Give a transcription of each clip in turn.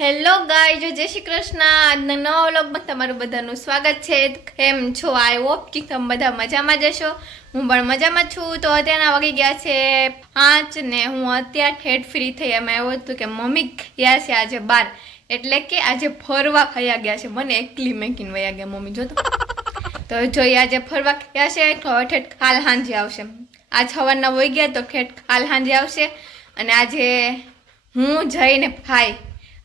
Hello ગાય જો જય શ્રી કૃષ્ણ. આજના નવા વ્લોગમાં તમારું બધાનું સ્વાગત છે. કેમ છો? આઈ હોપ કે તમે બધા મજામાં જશો હું પણ મજામાં છું. તો અત્યારના વાગી ગયા છે પાંચ ને હું અત્યારે ઠેઠ ફ્રી થઈ એમાં એવું હતું કે મમ્મી ગયા છે આજે બાર. એટલે કે આજે ફરવા ખયા ગયા છે. મને એકલી મેકીને વયા ગયા મમ્મી, જો તો. જોઈએ આજે ફરવા ગયા છે તો ઠેઠ કાલ સાંજે આવશે. આજ સવારના વહી ગયા તો ઠેઠ કાલ હાંજી આવશે. અને આજે હું જઈને ભાઈ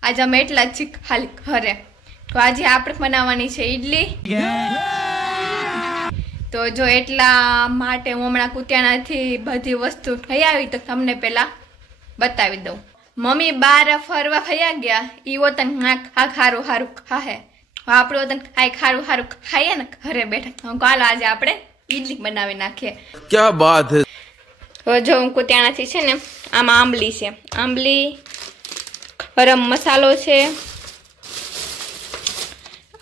આજે અમે એટલા જ ખાલી ઘરે. તો આજે આપણે બનાવવાની છે ઈડલી. તો જો એટલા માટે હું હમણાં કુતિયાનાથી બધી વસ્તુ થઈ આવી તો તમને પહેલાં બતાવી દઉં. મમ્મી બાર ફરવા ફર્યા ગયા ઈ વતન આ ખારું ખારું ખાહે. આપણું વતન ખાય ખારું ખારું ખાઈએ ને ઘરે બેઠા. કાલ આજે આપણે ઈડલી બનાવી નાખીએ. ક્યાં બાત હે? જો હું કુતિયાણાથી છે ને આમાં આંબલી છે. આંબલી ગરમ મસાલો છે.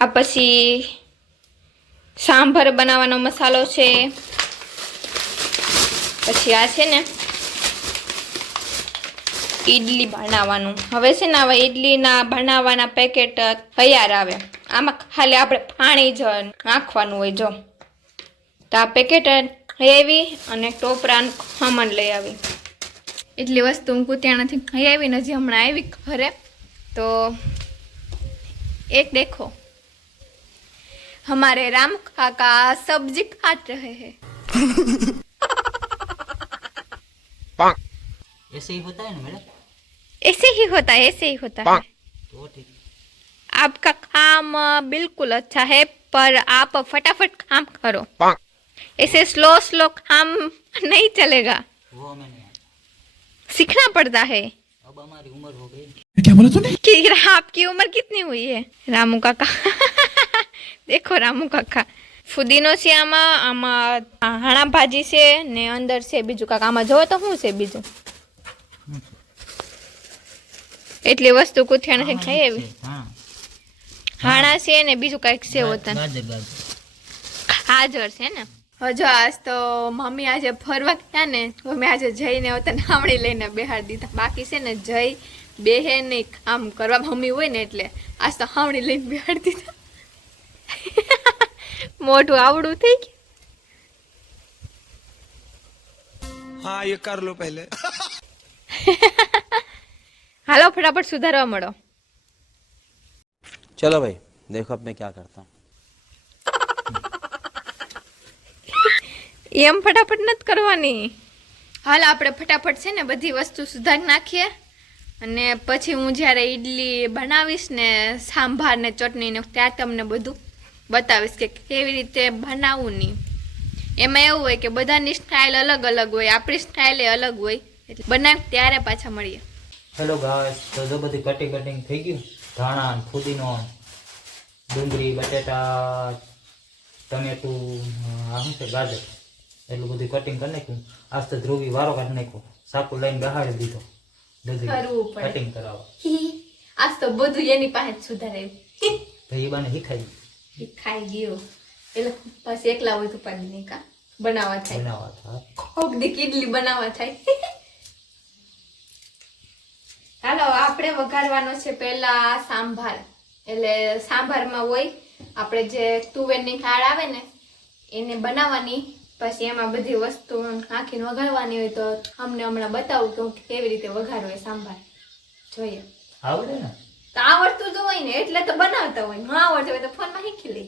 આ પછી સાંભર બનાવવાનો મસાલો છે. પછી આ છે ને ઈડલી બનાવવાનું. હવે છે ને હવે ઈડલીના બનાવવાના પેકેટ તૈયાર આવે. આમાં ખાલી આપણે પાણી જ નાખવાનું હોય જો. તો આ પેકેટ લઈ આવી અને ટોપરાનું ખમણ લઈ આવી. એટલી વસ્તુ હું કુતિયાણાથી લઈ આવી ને હજી હમણાં આવી ઘરે તો એક દેખો हमारे राम काका सब्जी काट रहे हैं ऐसे ही होता है ना मैडम ऐसे ही होता है ऐसे ही होता है तो ठीक आपका काम अ, बिल्कुल अच्छा है पर आप फटाफट काम करो ऐसे स्लो स्लो काम नहीं चलेगा वो हमें नहीं आता सीखना पड़ता है अब हमारी उम्र हो गई कि आपकी उम्र कितनी हुई है रामू काका દેખો રામુ કાકા ફુદીનો છે આમાં આમાં હાણા ભાજી છે ને અંદર છે બીજું કાકા આમાં જોવો તો શું છે બીજું એટલી વસ્તુ કુથિયા નથી ખાઈ એવી हाँ હાણા છે ને બીજું કાંઈક છે હોતા गाजर गाजर હાજર છે ને હજુ આજ તો મમ્મી આજે ફરવા ગયા ને મમ્મી આજે જઈને હોતા નામણી લઈને બેહાડી દીધા. બાકી છે ને જઈ બેહે ને આમ કરવા મમ્મી હોય ને એટલે આજ તો હામણી લઈને બેહાડી દીધા. મોટું આવડું થઈ ગયું. હા એ કર લો પહેલે. હાલો ફટાફટ સુધારવા મળો. ચલો ભાઈ દેખો અબ ક્યાં કરતા હું એમ ફટાફટ નથી કરવાની. હાલ આપણે ફટાફટ છે ને બધી વસ્તુ સુધારી નાખીએ. અને પછી હું જ્યારે ઈડલી બનાવીશ ને સાંભાર ને ચટણી ને ત્યાં તમને બધું બતાવીશ કે કેવી રીતે બનાવવું નહીં એમાં એવું હોય કે બધાની સ્ટાઇલ અલગ અલગ હોય આપણી સ્ટાઇલ એ અલગ હોય. એટલે બનાવ ત્યારે પાછા મળીએ. હેલો ગાઈસ તો જો બધી કટિંગ કટિંગ થઈ ગયું. ધાણા ફુદીનો ડુંગળી બટેટા ટમેટું આ શું છે ગાજર? એટલું બધું કટિંગ કરી નાખ્યું. આસ્તે ધ્રુવી વારો કાઢી નાખ્યો. સાકુ લઈને બહાડી દીધો. બધી કટિંગ કરાવવા. આજ તો બધું એની પાસે સુધારે. તો એ બાને શીખાઈ એ ખાઈ ગયો. એટલે પછી એકલા હોય તો પાડી નહીં કા? બનાવવા થાય. બનાવવા થાય. કોક દી ઇડલી બનાવવા થાય. હાલો આપણે વઘારવાનો છે પહેલા સાંભાર. એટલે સાંભારમાં હોય આપણે જે તુવેરની દાળ આવે ને એને બનાવવાની. પછી એમાં બધી વસ્તુ નાખીને વઘારવાની હોય તો અમને હમણાં બતાવું કે હું કેવી રીતે વઘારું એ સાંભાર જોઈએ. આવડે ને? તો આવડતું તો હોય ને એટલે તો બનાવતા હોય. ન આવડતું હોય તો ફોનમાં શીખી લઈ.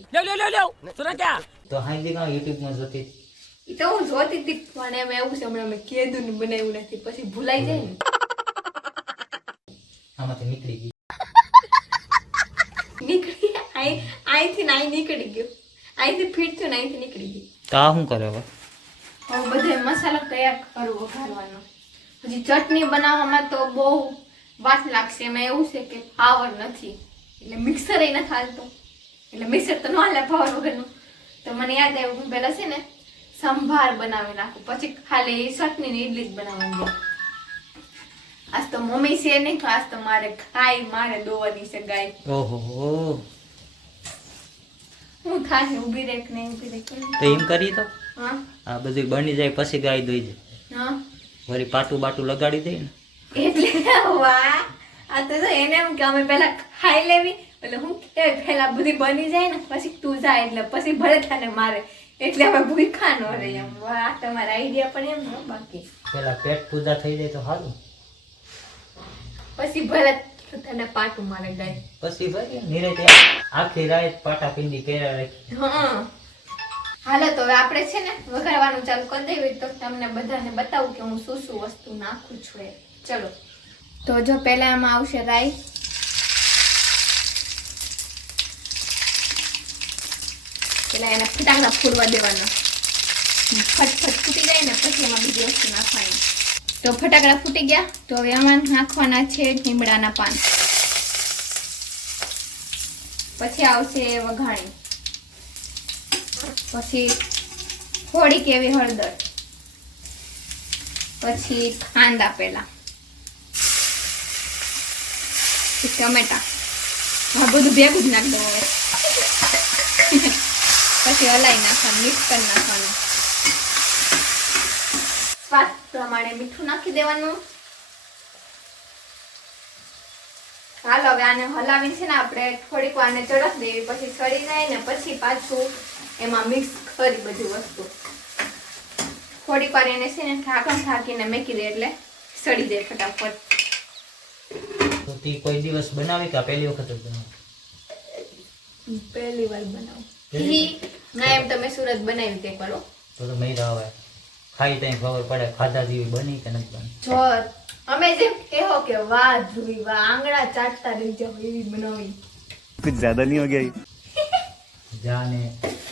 તો હાઈ કાં યુટ્યુબમાં જોતી. એ તો હું જોતી હતી પણ એમ એવું છે હમણાં મેં કીધું ને બનાવ્યું નથી. પછી ભૂલાઈ જાય ને. આમાંથી નીકળી ગઈ. નીકળી? આઈ અહીંથી નાઈ અહીં નીકળી ગયો. અહીંથી ફીટ થયું ને અહીંથી નીકળી ગયું. તો આ શું કરે હવે? બધે મસાલો તૈયાર કરવો વઘારવાનો હજી ચટણી બનાવવામાં તો બહુ વાત લાગશે. એમાં એવું છે કે પાવર નથી. એટલે મિક્સર એ નથી હાલતો. એટલે મિક્સર તો ન હાલે પાવર વગરનું. તો મને યાદ આવ્યું હું પહેલાં છે ને સંભાર બનાવી નાખું. પછી ખાલી ચટણી ને ઇડલી જ બનાવવાની આજ તો મમ્મી છે નહીં આજ તો મારે ખાઈ મારે દોવાની છે ગાય. ઓહો. હો થાય ઊભી રેક ને ઊભી રેક તો એમ કરી તો? હા. આ બધું બની જાય પછી ગાય દોઈ હા. વળી પાટું બાટું લગાડી દે ને. એટલે વાહ. આ તો એને એમ કે અમે પહેલા ખાઈ લેવી એટલે હું કે પહેલા બધી બની જાય ને પછી તું જાય એટલે પછી ભલે તને મારે. એટલે અમે ભૂખા ન રહે એમ. વાહ તમારા આઈડિયા પણ એમ ન બાકી. પેલા પેટ પૂજા થઈ જાય તો સારું પછી ભલે તને પાટું મારે ગાય. પછી ભાઈ નિરાતે આખી રાત પાટા પિંડી પહેરા રાખી. હા. હાલો તો હવે આપણે છે ને વઘારવાનું ચાલુ કરી દેવી તો તમને બધાને બતાવું કે હું શું શું વસ્તુ નાખું છું એ. ચલો. તો જો પહેલા આમાં આવશે રાઈ. પેલા એને ફટાકડા ફૂડવા દેવાના. ફટફટ ફૂટી જાય ને પછી એમાં બીજી વસ્તુ નાખવાની. તો ફટાકડા ફૂટી ગયા. તો હવે આમાં નાખવાના છે લીમડાના પાન. પછી આવશે વઘાણી. પછી થોડી કેવી હળદર. પછી કાંદા પેલા ટમેટા. આ બધું ભેગું જ નાખ દઉં પછી હલાઈ નાખવાનું, મિક્સ કરી નાખવાનું. પ્રમાણે મીઠું નાખી દેવાનું. હાલો હવે આને હલાવી છે ને આપણે થોડીક વાર ચડક દેવી પછી ચડી જાય ને પછી પાછું એમાં મિક્સ કરી બધી વસ્તુ. થોડીક વાર એને છે ને ઢાંકણ ઢાંકીને મેકી દે એટલે સડી દે ફટાફટ. તો કોઈ દિવસ બનાવી કે પહેલી વખત જ બનાવી? પહેલી વાર બનાવું. ના એમ તમે સુરત બનાવી તે કરો તો તો મહિરા આવે. ખાઈ તઈ ખબર પડે ખાધા જેવી બની કે નથી બની? જો અમે જેમ કહો કે વાહ ધુઈ વાહ આંગળા ચાટતા રહી જાવ એવી બનાવી કુછ જ્યાદા નહીં હો ગયા જાને.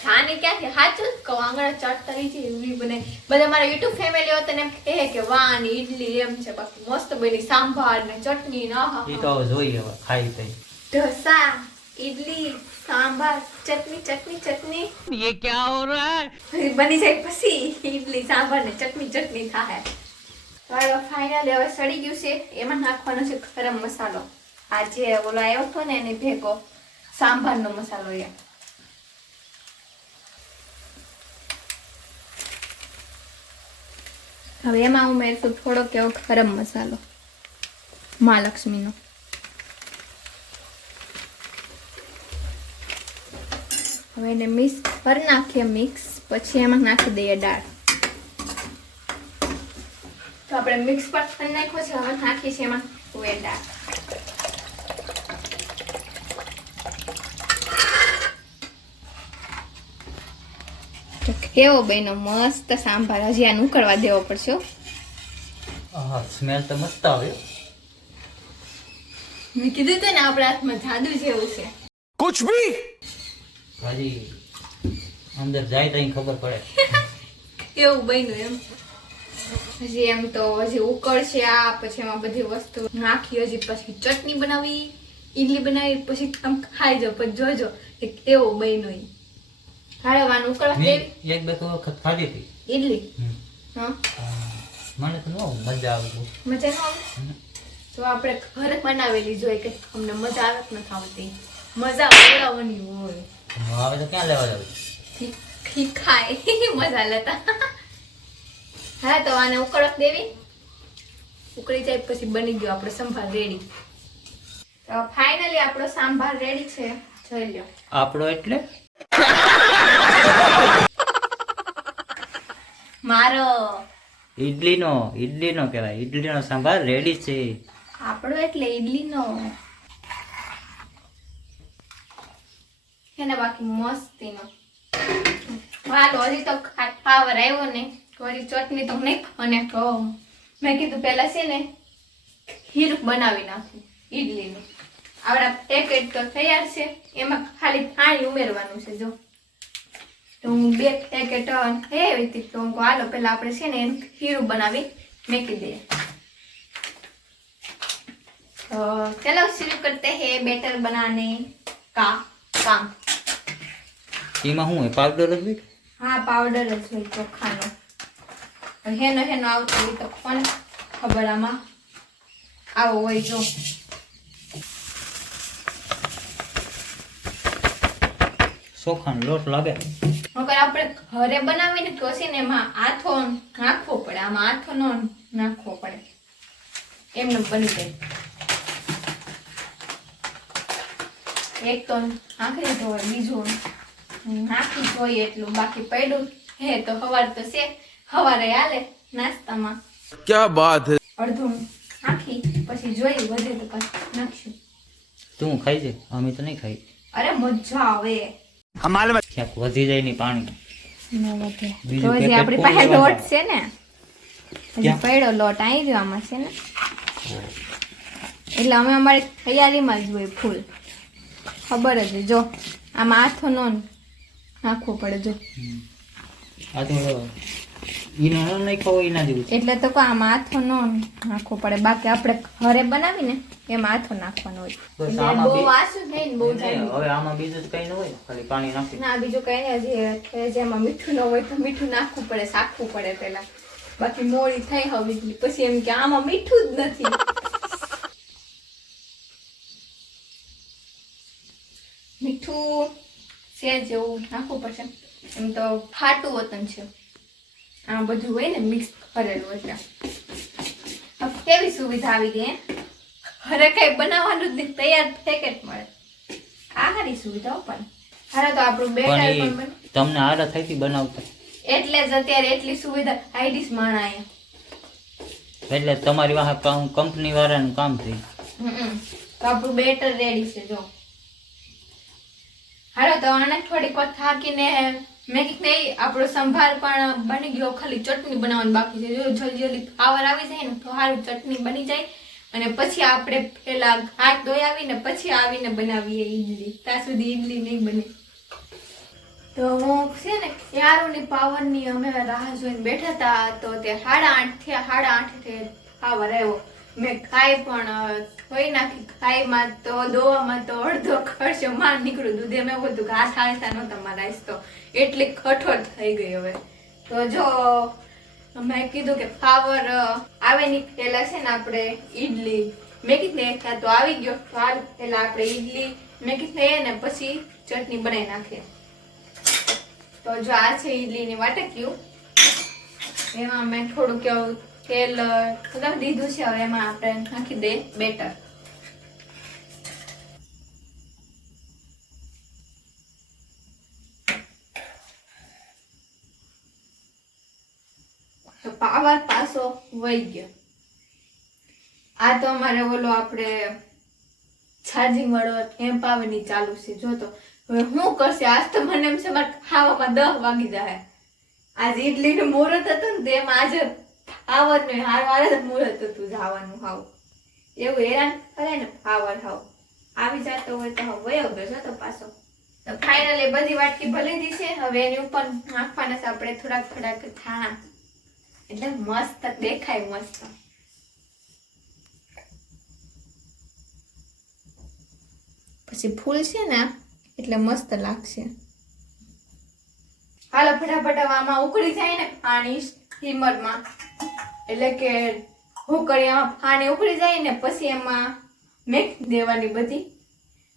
જાને ક્યાંથી સાચું જ કહો આંગળા ચાટતા રહી જાય એવી બને બધા મારા યુટ્યુબ ફેમિલી હોય તને કહે કે વાહ ને ઈડલી એમ છે બાકી મસ્ત બની સાંભાર ને ચટણી ને આહા. એ તો જોઈ ખાઈ તઈ ઢોસા. ઈડલી સાંભાર ચટણી ચટણી ચટણી ये क्या हो रहा है પછી બની જાય પછી ઈડલી સાંભાર ને ચટણી ચટણી થાય હવે ફાઇનલ હવે સડી ગયું છે એમાં નાખવાનો છે ગરમ મસાલો આ જે ઓલો આવ્યો હતો ને એને ભેગો સાંભારનો મસાલો એ હવે એમાં ઉમેરશું થોડોક એવો ગરમ મસાલો મહાલક્ષ્મીનો હવે એને મિક્સ કરી નાખીએ મિક્સ પછી એમાં નાખી દઈએ દાળ. તો આપણે મિક્સ પર કરી નાખ્યો છે હવે નાખીએ છીએ એમાં તુવેર દાળ. કેવો બેનો મસ્ત સાંભાર. હજી આનું કરવા દેવો પડશો સ્મેલ તો મસ્ત આવે. મેં કીધું તો ને આપણા હાથમાં જાદુ જેવું છે. કુછ ભી હજી અંદર જાય તો ખબર પડે. એવું બન્યું એમ. હજી એમ તો હજી ઉકળશે આ પછી એમાં બધી વસ્તુ નાખી હજી પછી ચટણી બનાવી ઈડલી બનાવી પછી આમ ખાઈ જાઓ પછી જોજો કે કેવો બન્યો એ હાળવાનું ઉકળવા દેવી. એક બે તો વખત ખાધી હતી. ઈડલી? હા? મને તો નો મજા આવે મજા ન આવે? તો આપણે ઘરે બનાવેલી જોઈએ કે અમને મજા આવે કે નથી આવતી મજા આવડાવવાની હોય. હવે તો ક્યાં લેવા જાવ? ખાય. મજા લેતા. હા તો આને ઉકળક દેવી. ઉકળી જાય પછી બની ગયો આપણો સંભાર રેડી તો ફાઇનલી આપણો સંભાર રેડી છે. જોઈ લો આપણો એટલે? મારો. ઈડલીનો ઈડલીનો કહેવાય. ઈડલીનો સાંભાર રેડી છે. આપણો એટલે ઈડલીનો. એને બાકી મસ્તીનો. હજી તો પાવર આવ્યો ને હજી ચટણી તો નહીં અને મેં કીધું પેલા છે ને, ખીર બનાવી નાખું ઈડલીનું. આપણા પેકેટ તો તૈયાર છે, એમાં ખાલી પાણી ઉમેરવાનું છે, જો. તો હું બે પેકેટ થઈ આવી હતી, તો હું હાલો પહેલાં આપણે છે ને એનું ખીરું બનાવી મેકી દઈએ. તો ચલો, શરૂ કરતે હે બેટર બનાને કા કામ. એમાં શું હોય? પાવડર જ હોય હા પાવડર જ હોય ચોખાનો. હેનો હેનો આવતો હોય તો પણ ખબર આમાં આવો હોય જો. ચોખાનો લોટ લાગે? અગર આપણે ઘરે બનાવીને તો છે એમાં આથો નાખવો પડે. આમાં આથો નો નાખવો પડે. એમને બની જાય. એક તો આખરી ધોવાય બીજું નાખી જોઈએ એટલું બાકી પડ્યું. હે તો હવાર તો છે. હવારે હાલે નાસ્તામાં. ક્યાં વાત હે? અડધું નાખી પછી જોઈ વધે તો પછી નાખશું. તું ખાઈ છે અમે તો નહીં ખાઈ. અરે મજા આવે. અમારે ક્યાંક વધી જાય ની પાણી પાસે લોટ છે ને. હજી લોટ આવી રહ્યો આમાં છે ને. એટલે અમે અમારી તૈયારીમાં જ હોય ફૂલ. ખબર જ જો આમાં આથો નોન નાખવો પડે જો. આ તો ઈનો ન નાખ્યો હોય જેવું એટલે તો આમાં હાથો નો નાખવો પડે. બાકી આપણે ઘરે બનાવીને એમાં હાથો નાખવાનો હોય. બહુ વાસું છે ને બહુ હવે આમાં બીજું કઈ ન હોય ખાલી પાણી નાખી ના બીજું કઈ નહીં. જેમાં મીઠું ન હોય તો મીઠું નાખવું પડે સાખવું પડે પેલા બાકી મોડી થઈ હવે પછી એમ કે આમાં મીઠું જ નથી. મીઠું છે જેવું નાખવું પડશે. એમ તો ફાટું વતન છે. આ બધું હોય ને મિક્સ કરેલું એટલે કેવી સુવિધા આવી ગઈ હે? કઈ બનાવવાનું જ તૈયાર પેકેટ મળે. આ સારી સુવિધાઓ પણ. હારે તો આપણું બેટર પણ બને. તમને આડા થઈ બનાવતા. એટલે જ અત્યારે એટલી સુવિધા આઈડીસ માણા એટલે તમારી વાહ કંપની વાળાનું કામ થઈ. આપણું બેટર રેડી છે જો. હાલો, તો આને થોડીક વાર થાકીને મેં કીધું નહીં આપણો સંભાર પણ બની ગયો, ખાલી ચટણી બનાવવાની બાકી છે. જો જલ્દી જલ્દી ફાવર આવી જાય ને, તો સારું ચટણી બની જાય. અને પછી આપણે પેલા હાથ ધોઈ આવીને પછી આવીને બનાવીએ ઈડલી. ત્યાં સુધી ઈડલી નહીં બને. તો હું છે ને, યારોની પાવરની અમે રાહ જોઈને બેઠા હતા, તો તે સાડા આઠ થયા, સાડા આઠે પાવર આવ્યો. મેં ખાઈ પણ ધોઈ નાખી. ખાઈમાં તો, દોવામાં તો અડધો ખર્ચો માર નીકળ્યું દૂધે. મેં બધું ઘાસ હાલતા નહોતા મારા તો. એટલી કઠોર થઈ ગઈ હવે. તો જો મેં કીધું કે ફ્લાવર આવે ની પેલા છે ને આપણે ઈડલી. મેં કીધું ત્યાં તો આવી ગયો. તો પેલા આપણે ઈડલી. મેં કીધું એ ને પછી ચટણી બનાવી નાખીએ. તો જો આ છે ઈડલીની વાટક્યું. એમાં મેં થોડુંક એવું તેલ લગાવી દીધું છે હવે એમાં આપણે નાખી દે, બેટર. તો પાવર પાસો વહી ગયો. આ તો અમારે ઓલો આપણે ચાર્જિંગ વાળો એમ આવે ની ચાલુ છે. જો તો હવે શું કરશે? આજ તો મને એમ છે ખાવામાં દહ વાગી જાય આજ ઈડલી નું મુહૂર્ત હતું ને તેમાં આજે આવવાનું હાર મારે જ મૂળ હતું જવાનું હાવ. એવું હેરાન કરે ને ફાવર હાવ. આવી જતો હોય તો વયો ગયો તો પાછો. તો ફાઇનલી બધી વાટકી ભલી દી છે, હવે એની ઉપર નાખવાના છે આપણે થોડાક થોડાક ધાણા એટલે મસ્ત દેખાય મસ્ત. પછી ફૂલ છે ને, એટલે મસ્ત લાગશે. હાલો, ફટાફટ આમાં ઉકળી જાય ને પાણી સ્ટીમરમાં એટલે કે હુકળિયામાં પાણી ઉકળી જાય ને પછી એમાં મેક દેવાની બધી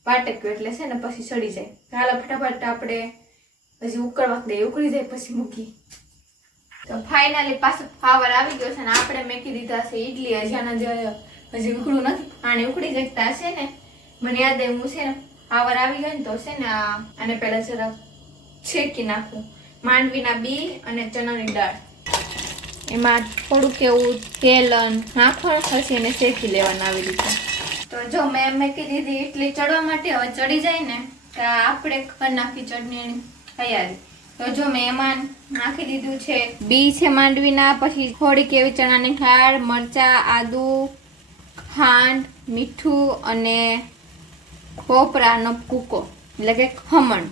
પાટક્યું એટલે છે ને પછી સડી જાય. હાલ, ફટાફટ આપણે પછી ઉકળવા દે, ઉકળી જાય પછી મૂકી તો ફાઇનલી પાછો ફાવર આવી ગયો છે ને આપણે મેકી દીધા છે ઈડલી. હજાના જે, હજી ઉકળું નથી પાણી ઉકળી જતા હશે ને, મને યાદ આવ્યું છે ને ફાવર આવી ગયો ને તો છે ને આને પહેલાં જરા છેકી નાખું. માંડવીના બી અને ચણાની દાળ. એમાં થોડુંક એવું તેલ નાખવાનું પછી એને શેકી લેવાનું આવી રીતે. તો જો મેં મેં કીધી હતી ઇડલી ચડવા માટે, હવે ચડી જાય ને, તો આપણે કરી નાખી ચટણીની તૈયારી. તો જો મેં એમાં નાખી દીધું છે, બી છે માંડવીના, પછી થોડીક એવી ચણાની ખાળ મરચાં, આદુ, ખાંડ, મીઠું અને ખોપરાનો કૂકો એટલે કે ખમણ.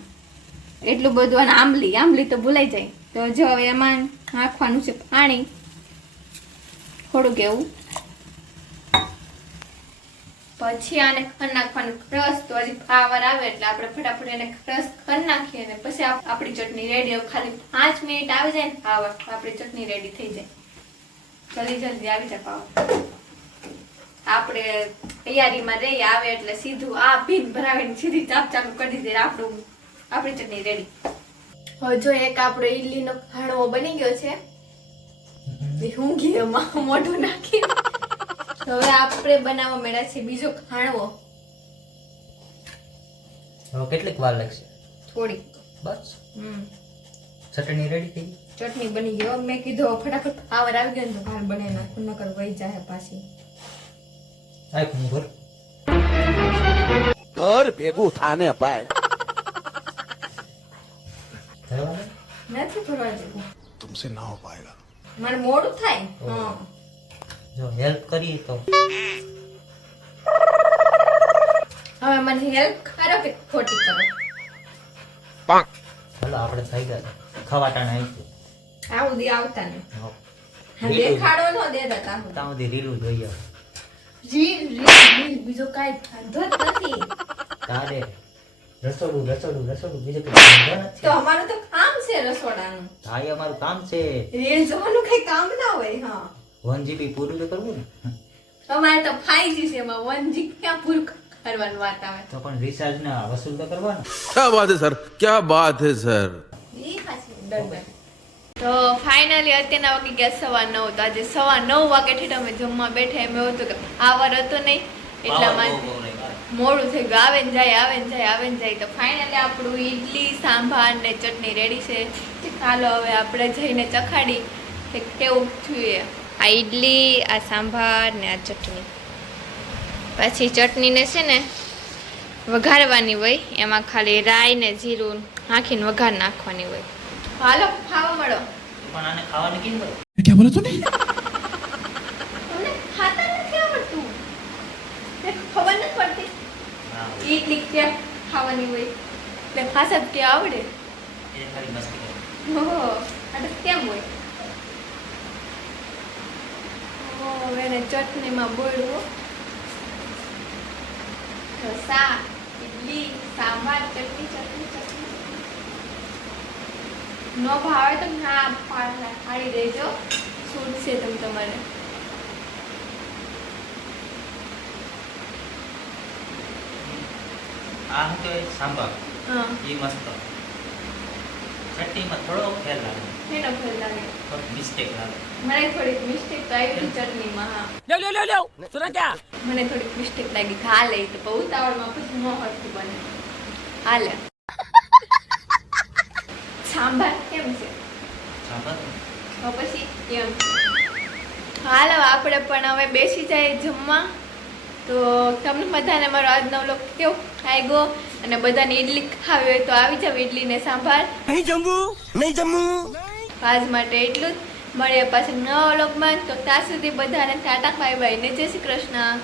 એટલું બધું અને આંબલી આંબલી તો ભૂલાઈ જાય. તો જો હવે એમાં નાખવાનું છે પાણી. થોડુંક એવું. પછી આને ખર નાખવાનું ક્રશ. તો હજી ફ્લાવર આવે એટલે આપણે ફટાફટ એને ક્રશ ખર નાખીએ અને પછી આપણી ચટણી રેડી ખાલી પાંચ મિનિટ આવી જાય ને ફ્લાવર તો આપણી ચટણી રેડી થઈ જાય. જલ્દી જલ્દી આવી જાય પાવર. આપણે તૈયારીમાં રહી આવે એટલે સીધું આ ભીન ભરાવીને સીધી ચાપ ચાલુ કરી દે, આપણું આપણી ચટણી રેડી જો એક આપણો ઈડલીનો ખાણવો બની ગયો છે ઊંઘી એમાં મોઢું નાખી. હવે આપણે બનાવવા મળ્યા છે બીજો ખાણવો હવે કેટલીક વાર લાગશે? થોડી બસ. હમ. ચટણી રેડી થઈ ચટણી બની ગયો મેં કીધું ફટાફટ ફ્લાવર આવી ગયો ને તો ભાર બનાવી નાખું નકર વહી જાય પાછી. આય ઘર ભેગું થાને પાય. નથી ફરવા જેવું तुमसे ना हो पाएगा મારે મોડું થાય હા જો હેલ્પ કરીએ તો હવે મને હેલ્પ કરો કે ખોટી કરો ચાલો આપણે થઈ ગયા ખવાટાને આવી આવું દી આવતા ને ગયું હા, દેખાડો નો દે દેતા હું ત્યાં સુધી રીલું જોઈએ રીલ રીલ રીલ બીજો કાંઈ ધંધો જ નથી તારે રસોડું રસોડું રસોડું. બીજું કઈ તો અમારું તો કામ છે રસોડાનું. હા અમારું કામ છે. રીલ જોવાનું કઈ કામ ના હોય હા. વન જીબી પૂરું તો કરવું ને? અમારે તો ફાઈવ જી છે એમાં વન જીબી ક્યાં પૂરું કરવાનું વાત આવે? તો પણ રિચાર્જ ના વસૂલ તો કરવાનું. ક્યાં વાત છે સર ક્યાં વાત છે સર તો ફાઇનલી અત્યારના વાગે ગયા સવા નવ તો આજે સવા નવ વાગે ઠેઠ અમે જમવા બેઠા એમ એવું હતું કે આ વાર હતો નહીં એટલા માટે. મોડું થઈ ગયું. આવે ને જાય આવે ને જાય આવે ને જાય. તો ફાઇનલી આપણું ઈડલી સાંભાર ને ચટણી રેડી છે. કે ચાલો હવે આપણે જઈને ચખાડી કે કેવું જોઈએ. આ ઈડલી આ સાંભાર ને આ ચટણી. પછી ચટણીને છે ને વઘારવાની હોય. એમાં ખાલી રાઈ ને જીરું નાખીને વઘાર નાખવાની હોય. હાલો ખાવા મળો. પણ આને ખાવાની કેમ ક્યાં બોલો તું ઈડલી ક્યાં ખાવાની હોય. એટલે ખાસા જ કે આવડે. એ ખાલી મસ્તી કરે. ઓહો આ કેમ હોય. ઓહો એને ચટણીમાં બોળવું. ઢોસા ઇડલી ઈડલી સાંભાર ચટણી ચટણી ચટણી. ન ભાવે તો ના પાડી ખાડી દેજો. છૂટશે તમ તમારે. આ શું કહેવાય સાંભાર એ મસ્ત. ચટણીમાં થોડો ફેર લાગે. ફેર લાગે. થોડોક મિસ્ટેક લાગે. મને થોડીક મિસ્ટેક તો આવી ચટણીમાં હા. મને થોડીક મિસ્ટેક લાગી. કે હાલે તો બહુ ઉતાવળમાં પછી ન હરતું બને. હાલે. સાંભાર કેમ છે? સાંભાર તો પછી એમ. હાલો આપણે પણ હવે બેસી જાય જમવા. તો તમને બધાને મારો આજનો વ્લોગ કેવો લાગ્યો? અને બધાને ઈડલી ખાવી હોય તો આવી જાવ ઈડલી ને સાંભાર. નહીં જમવું નહીં જમવું. આજ માટે એટલું જ. મળીએ પાછળ નવા વ્લોગમાં તો ત્યાં સુધી બધાને ટાટા બાય બાય ને જય શ્રી કૃષ્ણ.